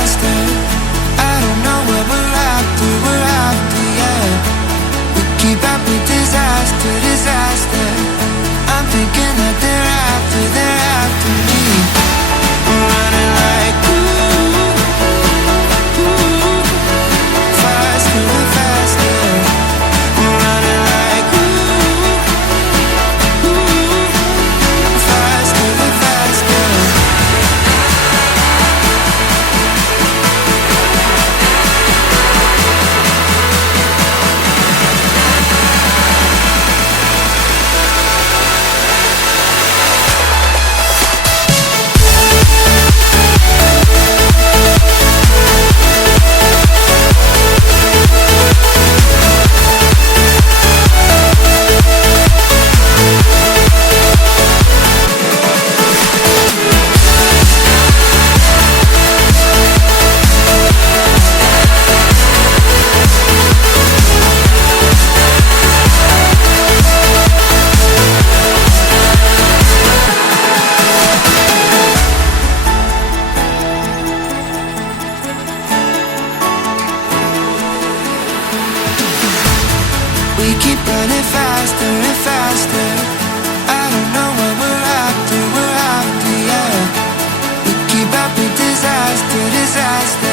disaster. I don't know what we're after, yeah. We keep up with disaster, disaster. I'm thinking that they're after me. We're running like faster and faster. We're running like faster and faster. We keep running faster and faster. I don't know what we're after, yeah. We keep up with disaster, disaster.